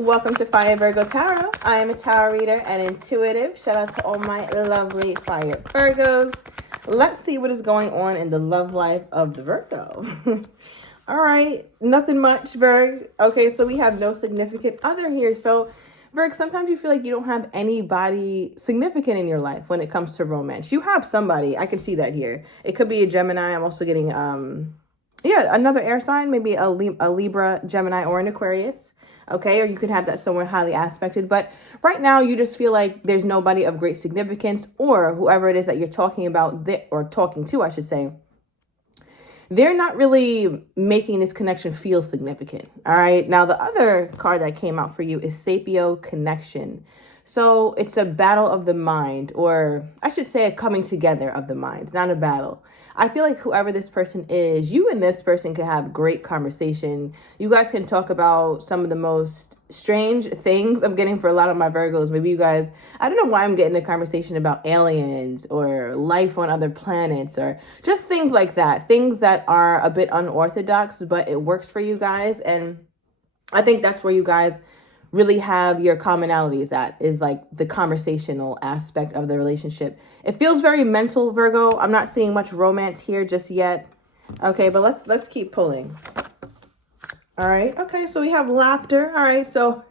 Welcome to Fire Virgo Tarot. I am a tarot reader and intuitive. Shout out to all my lovely Fire Virgos. Let's see what is going on in the love life of the Virgo. All right, nothing much, Virg. Okay, so we have no significant other here. So, Virg, sometimes you feel like you don't have anybody significant in your life when it comes to romance. You have somebody. I can see that here. It could be a Gemini. I'm also getting, another air sign, maybe a Libra, Gemini, or an Aquarius. Okay, or you could have that somewhere highly aspected. But right now, you just feel like there's nobody of great significance, or whoever it is that you're talking about, or talking to, I should say, they're not really making this connection feel significant. All right. Now, the other card that came out for you is Sapio Connection. So it's a battle of the mind, or I should say a coming together of the minds, not a battle. I feel like whoever this person is, you and this person can have great conversation. You guys can talk about some of the most strange things I'm getting for a lot of my Virgos. Maybe you guys, I don't know why I'm getting a conversation about aliens or life on other planets or just things like that. Things that are a bit unorthodox, but it works for you guys. And I think that's where you guys really have your commonalities at, is like the conversational aspect of the relationship. It feels very mental, Virgo. I'm not seeing much romance here just yet. Okay, but let's keep pulling. All right. Okay, so we have laughter. All right, so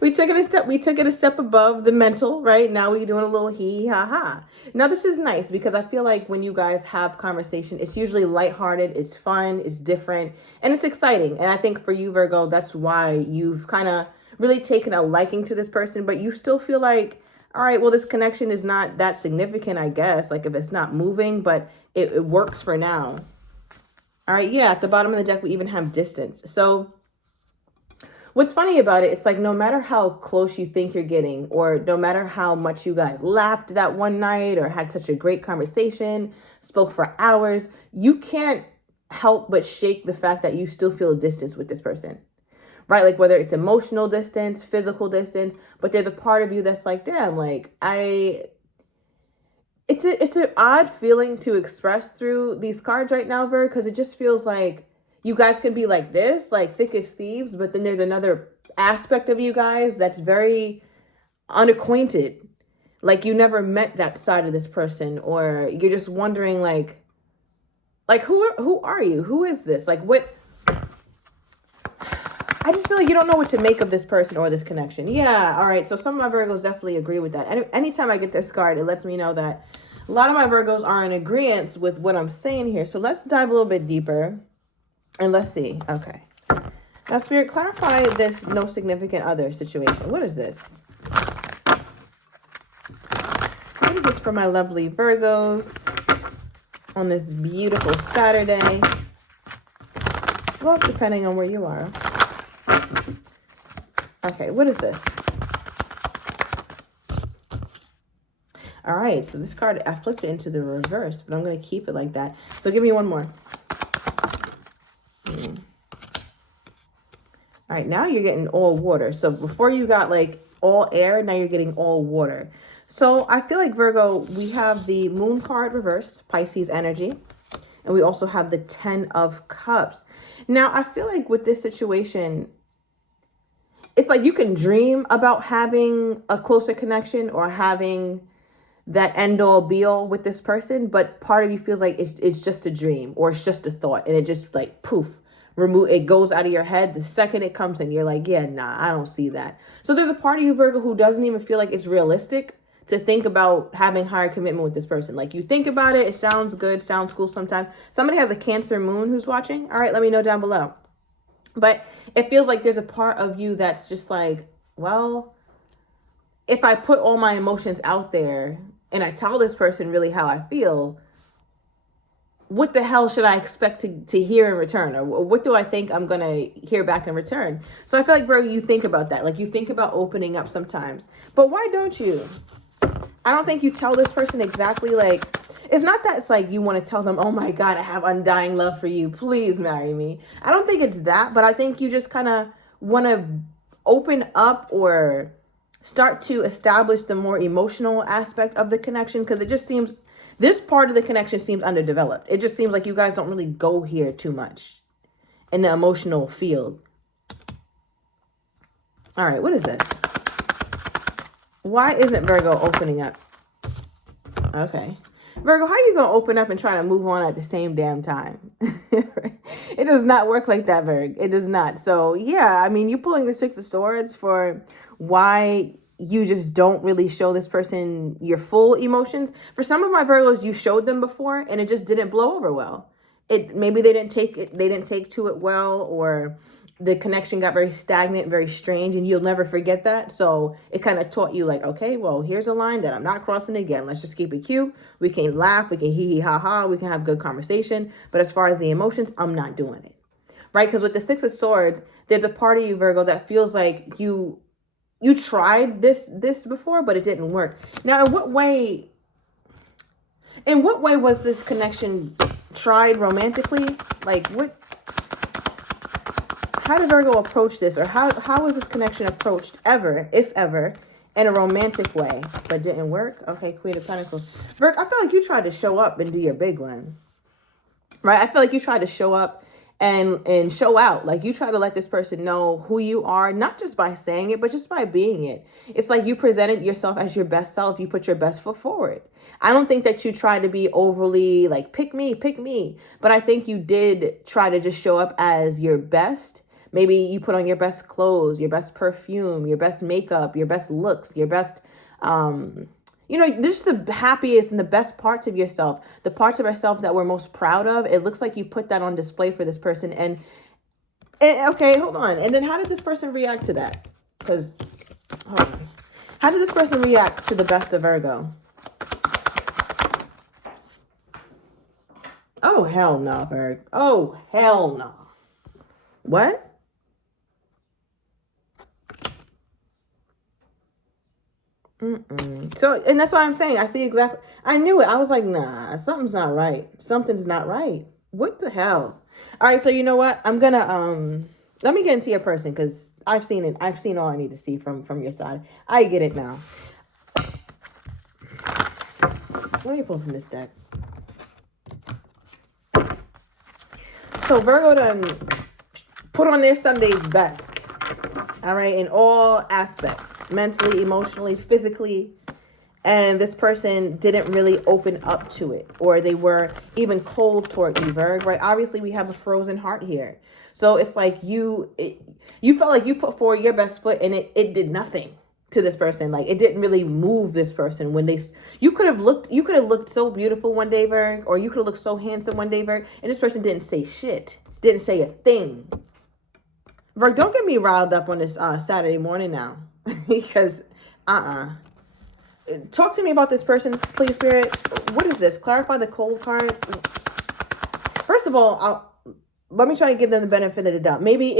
we took it a step above the mental, right? Now we're doing a little hee ha ha. Now this is nice because I feel like when you guys have conversation, it's usually lighthearted, it's fun, it's different, and it's exciting. And I think for you, Virgo, that's why you've kind of really taken a liking to this person, but you still feel like, all right, well, this connection is not that significant, I guess, like if it's not moving, but it works for now. All right, yeah, at the bottom of the deck, we even have distance. So what's funny about it, it's like no matter how close you think you're getting, or no matter how much you guys laughed that one night or had such a great conversation, spoke for hours, you can't help but shake the fact that you still feel distance with this person. Right? Like whether it's emotional distance, physical distance, but there's a part of you that's like, damn, like it's an odd feeling to express through these cards right now, Vir, because it just feels like you guys can be like this, like thick as thieves, but then there's another aspect of you guys that's very unacquainted. Like you never met that side of this person, or you're just wondering like who are you? Who is this? Like what? I just feel like you don't know what to make of this person or this connection. Yeah, all right. So some of my Virgos definitely agree with that. And anytime I get this card, it lets me know that a lot of my Virgos are in agreement with what I'm saying here. So let's dive a little bit deeper and let's see. Okay. Now, Spirit, clarify this no significant other situation. What is this? What is this for my lovely Virgos on this beautiful Saturday? Well, depending on where you are. Okay, what is this? All right, so this card, I flipped it into the reverse, but I'm going to keep it like that. So give me one more. All right, now you're getting all water. So before you got like all air, now you're getting all water. So I feel like, Virgo, we have the Moon card reversed, Pisces energy. And we also have the 10 of Cups. Now, I feel like with this situation, it's like you can dream about having a closer connection or having that end all be all with this person, but part of you feels like it's just a dream or it's just a thought, and it just like poof, it goes out of your head the second it comes in. You're like, yeah, nah, I don't see that. So there's a part of you, Virgo, who doesn't even feel like it's realistic to think about having higher commitment with this person. Like you think about it, it sounds good, sounds cool sometimes. Somebody has a Cancer moon who's watching. All right, let me know down below. But it feels like there's a part of you that's just like, well, if I put all my emotions out there and I tell this person really how I feel, what the hell should I expect to hear in return? Or what do I think I'm going to hear back in return? So I feel like, bro, you think about that. Like you think about opening up sometimes. But why don't you? I don't think you tell this person exactly like, it's not that it's like you want to tell them, oh my God, I have undying love for you. Please marry me. I don't think it's that, but I think you just kind of want to open up or start to establish the more emotional aspect of the connection, because it just seems, this part of the connection seems underdeveloped. It just seems like you guys don't really go here too much in the emotional field. All right, what is this? Why isn't Virgo opening up? Okay. Virgo, how you going to open up and try to move on at the same damn time? It does not work like that, Virgo. It does not. So, yeah, I mean, you pulling the Six of Swords for why you just don't really show this person your full emotions. For some of my Virgos, you showed them before and it just didn't blow over well. Maybe they didn't take to it well, or the connection got very stagnant, very strange, and you'll never forget that. So it kind of taught you like, okay, well, here's a line that I'm not crossing again. Let's just keep it cute. We can laugh. We can hee hee ha ha. We can have good conversation. But as far as the emotions, I'm not doing it. Right? Because with the Six of Swords, there's a part of you, Virgo, that feels like you tried this before, but it didn't work. Now, in what way was this connection tried romantically? Like, how did Virgo approach this? Or how was this connection approached ever, if ever, in a romantic way, but didn't work? Okay, Queen of Pentacles. Virgo, I feel like you tried to show up and do your big one. Right? I feel like you tried to show up and show out. Like, you try to let this person know who you are, not just by saying it, but just by being it. It's like you presented yourself as your best self. You put your best foot forward. I don't think that you try to be overly like, pick me. But I think you did try to just show up as your best. Maybe you put on your best clothes, your best perfume, your best makeup, your best looks, your best, just the happiest and the best parts of yourself, the parts of yourself that we're most proud of. It looks like you put that on display for this person. And okay, hold on. And then how did this person react to that? Because, hold on. How did this person react to the best of Virgo? Oh, hell no, Virgo. Oh, hell no. What? So, and that's why I'm saying, I see exactly, I knew it. I was like, nah, something's not right. Something's not right. What the hell? All right, so you know what? I'm gonna, let me get into your person, because I've seen it. I've seen all I need to see from your side. I get it now. Let me pull from this deck. So Virgo done put on their Sunday's best. All right, in all aspects, mentally, emotionally, physically. And this person didn't really open up to it, or they were even cold toward you, Virgo, right? Obviously, we have a frozen heart here. So it's like you felt like you put forward your best foot and it did nothing to this person. Like, it didn't really move this person when you could have looked so beautiful one day, Virgo, or you could have looked so handsome one day, Virgo, and this person didn't say shit, didn't say a thing. Virgo, don't get me riled up on this Saturday morning now. Because, talk to me about this person, please, Spirit. What is this? Clarify the cold card. First of all, let me try to give them the benefit of the doubt. Maybe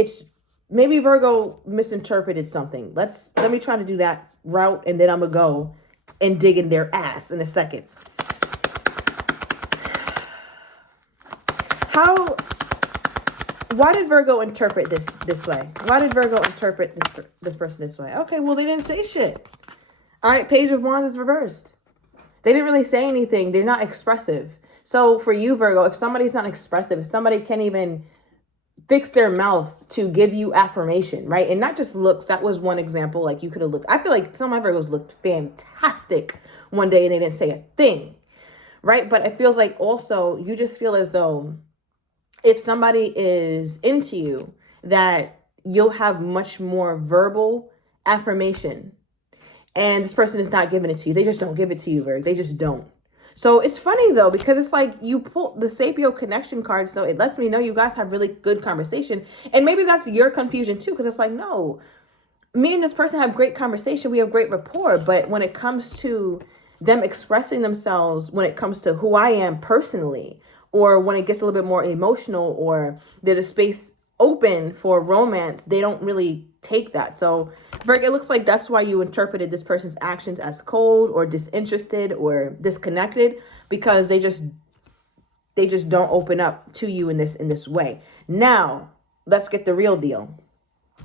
Virgo misinterpreted something. Let me try to do that route, and then I'm going to go and dig in their ass in a second. Why did Virgo interpret this way? Why did Virgo interpret this person this way? Okay, well, they didn't say shit. All right, Page of Wands is reversed. They didn't really say anything. They're not expressive. So for you, Virgo, if somebody's not expressive, if somebody can't even fix their mouth to give you affirmation, right? And not just looks. That was one example. Like, you could have looked. I feel like some of my Virgos looked fantastic one day and they didn't say a thing, right? But it feels like also you just feel as though if somebody is into you, that you'll have much more verbal affirmation. And this person is not giving it to you. They just don't give it to you, Virgo. They just don't. So it's funny, though, because it's like you pull the Sapio connection card. So it lets me know you guys have really good conversation. And maybe that's your confusion, too, because it's like, no, me and this person have great conversation. We have great rapport. But when it comes to them expressing themselves, when it comes to who I am personally, or when it gets a little bit more emotional, or there's a space open for romance, they don't really take that. So Virgo, it looks like that's why you interpreted this person's actions as cold or disinterested or disconnected, because they just don't open up to you in this way. Now, let's get the real deal.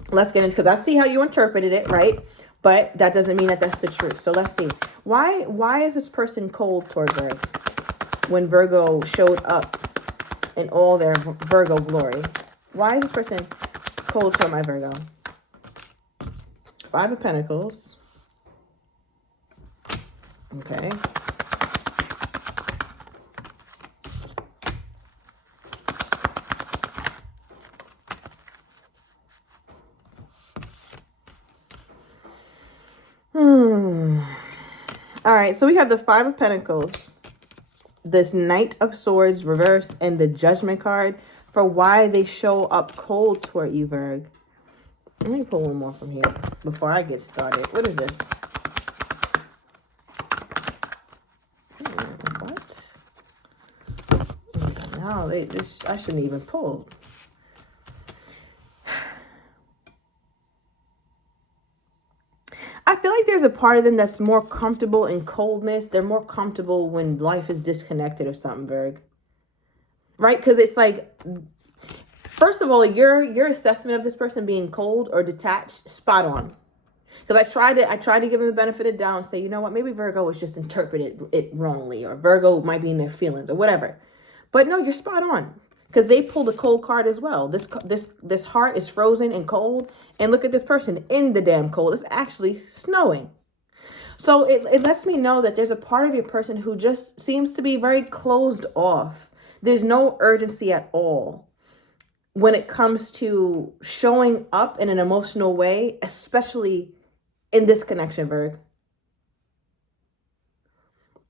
Let's get into, because I see how you interpreted it, right? But that doesn't mean that that's the truth. So let's see. Why is this person cold toward Virgo when Virgo showed up in all their Virgo glory? Why is this person cold toward my Virgo? Five of Pentacles. Okay. All right, so we have the Five of Pentacles, this Knight of Swords reversed, and the Judgment card for why they show up cold toward you, Virg. Let me pull one more from here before I get started. What is this? What? No, this I shouldn't even pull. I feel like there's a part of them that's more comfortable in coldness. They're more comfortable when life is disconnected or something, Virg. Right? Because it's like, first of all, your assessment of this person being cold or detached, spot on. Because I tried to give them the benefit of the doubt and say, you know what, maybe Virgo was just interpreted it wrongly, or Virgo might be in their feelings or whatever. But no, you're spot on. Because they pulled a cold card as well. This heart is frozen and cold. And look at this person in the damn cold. It's actually snowing. So it lets me know that there's a part of your person who just seems to be very closed off. There's no urgency at all when it comes to showing up in an emotional way, especially in this connection, Virg.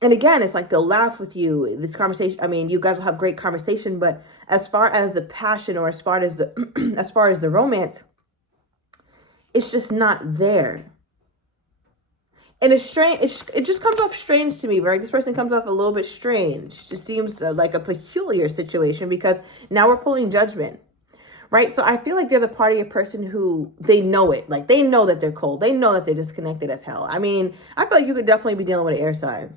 And again, it's like they'll laugh with you. This conversation, I mean, you guys will have great conversation, but as far as the passion or as far as the as far as the romance, it's just not there. And it's strange. It just comes off strange to me, right? This person comes off a little bit strange. Just seems like a peculiar situation because now we're pulling Judgment, right? So I feel like there's a part of your person who they know it. Like they know that they're cold. They know that they're disconnected as hell. I mean, I feel like you could definitely be dealing with an air sign.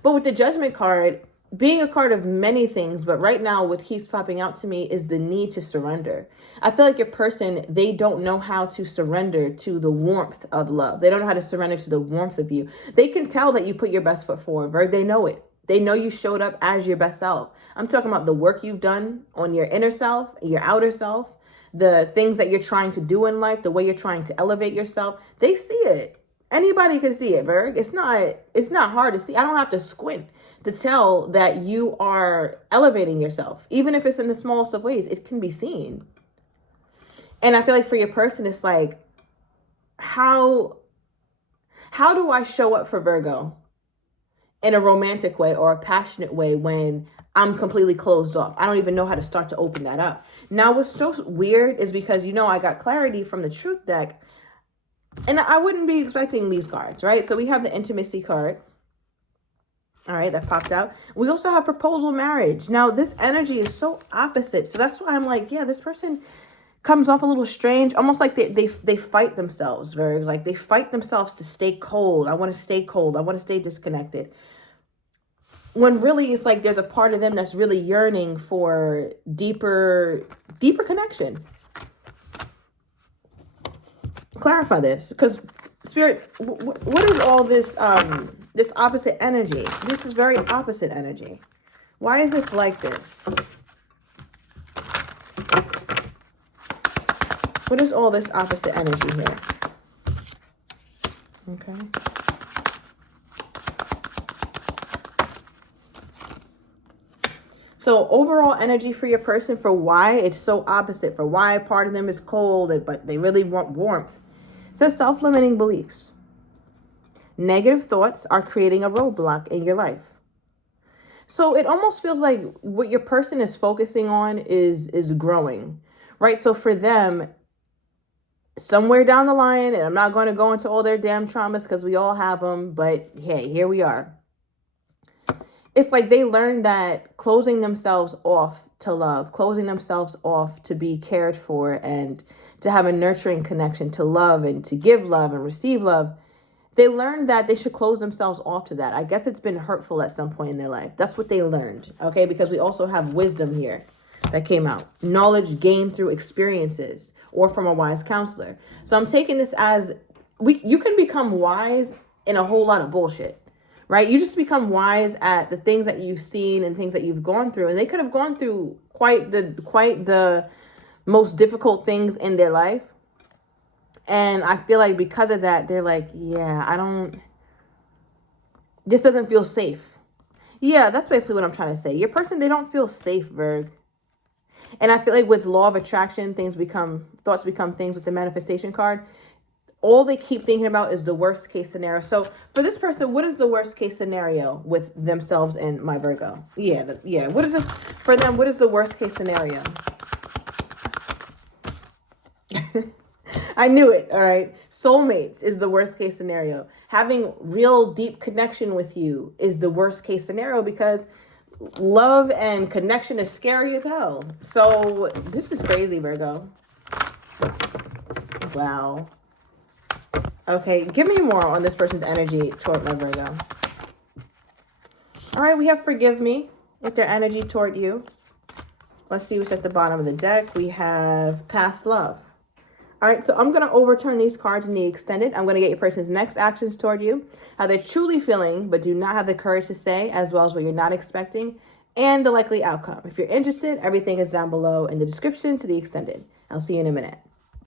But with the Judgment card, being a card of many things, but right now what keeps popping out to me is the need to surrender. I feel like your person, they don't know how to surrender to the warmth of love. They don't know how to surrender to the warmth of you. They can tell that you put your best foot forward, Virg. They know it. They know you showed up as your best self. I'm talking about the work you've done on your inner self, your outer self, the things that you're trying to do in life, the way you're trying to elevate yourself. They see it. Anybody can see it, Virg. It's not hard to see. I don't have to squint to tell that you are elevating yourself. Even if it's in the smallest of ways, it can be seen. And I feel like for your person, it's like, how do I show up for Virgo in a romantic way or a passionate way when I'm completely closed off? I don't even know how to start to open that up. Now, what's so weird is because, I got clarity from the Truth deck. And I wouldn't be expecting these cards, right? So we have the Intimacy card. All right, that popped out. We also have Proposal Marriage. Now, this energy is so opposite. So that's why I'm like, yeah, this person comes off a little strange. Almost like they fight themselves, very like they fight themselves to stay cold. I want to stay cold. I want to stay disconnected. When really it's like there's a part of them that's really yearning for deeper connection. Clarify this, because Spirit, what is all this this opposite energy? This is very opposite energy. Why is this like this? What is all this opposite energy here? Okay. So overall energy for your person, for why it's so opposite, for why part of them is cold, but they really want warmth. It says self-limiting beliefs. Negative thoughts are creating a roadblock in your life. So it almost feels like what your person is focusing on is growing, right? So for them, somewhere down the line, and I'm not going to go into all their damn traumas because we all have them, but hey, here we are. It's like they learned that closing themselves off to love, closing themselves off to be cared for and to have a nurturing connection to love and to give love and receive love. They learned that they should close themselves off to that. I guess it's been hurtful at some point in their life. That's what they learned, okay? Because we also have wisdom here that came out. Knowledge gained through experiences or from a wise counselor. So I'm taking this as you can become wise in a whole lot of bullshit. Right? You just become wise at the things that you've seen and things that you've gone through. And they could have gone through quite the most difficult things in their life. And I feel like because of that, they're like, yeah, this doesn't feel safe. Yeah, that's basically what I'm trying to say. Your person, they don't feel safe, Virg. And I feel like with law of attraction, thoughts become things with the manifestation card. All they keep thinking about is the worst case scenario. So for this person, what is the worst case scenario with themselves and my Virgo? Yeah. What is this for them? What is the worst case scenario? I knew it. All right. Soulmates is the worst case scenario. Having real deep connection with you is the worst case scenario because love and connection is scary as hell. So this is crazy, Virgo. Wow. Okay, give me more on this person's energy toward my Virgo. All right, we have forgive me with their energy toward you. Let's see what's at the bottom of the deck. We have past love. All right, so I'm going to overturn these cards in the extended. I'm going to get your person's next actions toward you, how they're truly feeling but do not have the courage to say, as well as what you're not expecting, and the likely outcome. If you're interested, everything is down below in the description to the extended. I'll see you in a minute.